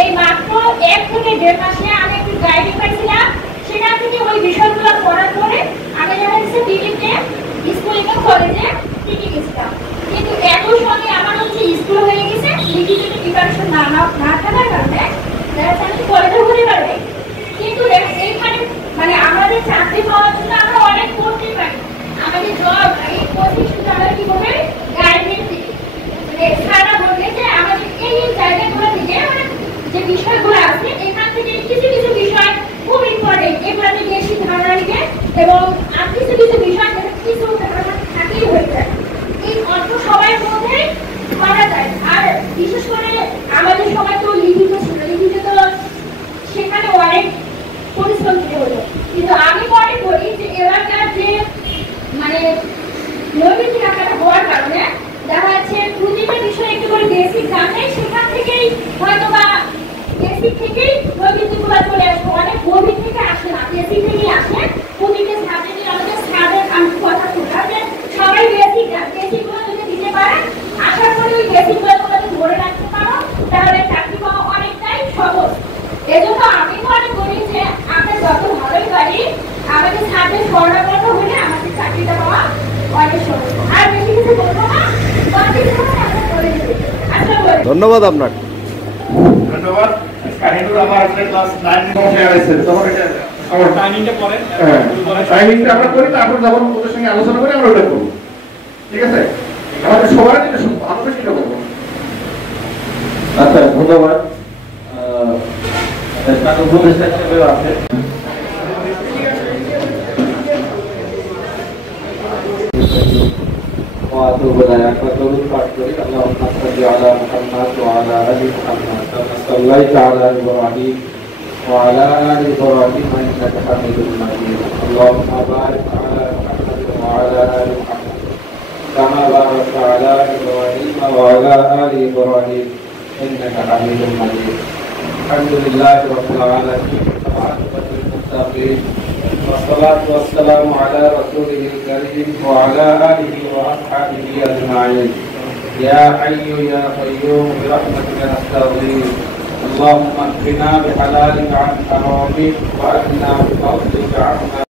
এই মাত্র 1 থেকে 1.5 মাসে আমি একটু গাইডিং পাইছিলাম, সেখান থেকে ওই বিষয়গুলো পড়ার পরে আমি দেখা যাচ্ছে দিল্লিতে স্কুলিং কলেজে টিকে গেছিলাম। কিন্তু এত সময় আমার হচ্ছে স্কুল হয়ে গেছে, লিখিত প্রিপারেশন না থাকার কারণে আমি কলেজে হতে পারবে। কিন্তু এইখানে মানে আমাদের চাকরি পাওয়ার জন্য আমরা অনেক করতে পারি, আমাদের জব এই কোচিং শুধু আমরা কি করবে গাইডেন্স দিই, মানে সারা বলবে যে আমাদের এই জায়গাগুলো থেকে মানে যে বিষয়গুলো আছে এখান থেকে কিছু কিছু বিষয় খুব ইম্পর্টেন্ট, এগুলোতে বেশি ধারণা নিবে এবং আর কিছু কিছু বিষয় কিছু থাকেই হয়ে যায়, এই অল্প সময়ের মধ্যে করা যায়। আর বিশেষ করে আমাদের সময় তো লিখিত ছিল, লিখিত তো সেখানে অনেক পরিশ্রম দিতে হতো। কিন্তু আমি মনে করি যে এলাকার যে মানে নৈমিত্তিক আকারে হওয়ার কারণে দেখা যাচ্ছে প্রতিটা বিষয়ে একটু করে বেসিক জানলে সেখান থেকেই হয়তো বা বেসিক থেকেই নৈমিত্তিকগুলো চলে আসবে, অনেক গভীর থেকে আসে না, বেসিক থেকেই আসে। প্রতিটা সাবজেক্টে আমাদের স্যারের আমি কথা শুনলাম যে সবাই বেসিক বেসিকগুলো যদি দিতে পারে, আশা করি ওই বেসিকগুলো তোমরা ধরে রাখতে পারো, তাহলে চাকরি পাওয়া অনেকটাই সহজ। এজন্য আমি মনে করি যে আমরা যত ভালোই পারি আমাদের সাবজেক্ট স্বর্ণাপন্ন হলে আমাদের চাকরিটা পাওয়া অনেক সহজ। আর বেশি কিছু বলবো না, আমরা করে দেবো। ধন্যবাদ আপনাকে। ধন্যবাদ। কাহিনুর আমার ক্লাস 9 এ আছে, তখন এটা আমার টাইমিংটা পরে টাইমিংটা আমরা করি, তারপর যখন ওদের সঙ্গে আলোচনা করি আমরা ওটা করব, ঠিক আছে? আমাদের সবার যেটা শুনবো আমরা সেটা করবো। আচ্ছা, ধন্যবাদ। স্নাতক উপদেষ্টা হিসেবেও আছে। وأتوب إليك وتوب فاستغفر اللهم صل على محمد وعلى آل محمد كما صليت على إبراهيم وعلى آل إبراهيم إنك حميد مجيد اللهم بارك على محمد وعلى آل محمد كما باركت على إبراهيم وعلى آل إبراهيم إنك حميد مجيد الحمد لله رب العالمين والعاقبة للمتقين والصلاة والسلام على رسوله الكريم وعلى آله وأصحابه أجمعين يا حي يا قيوم برحمتك نستغيث اللهم اكفنا بحلالك عن حرامك وأغننا بفضلك عما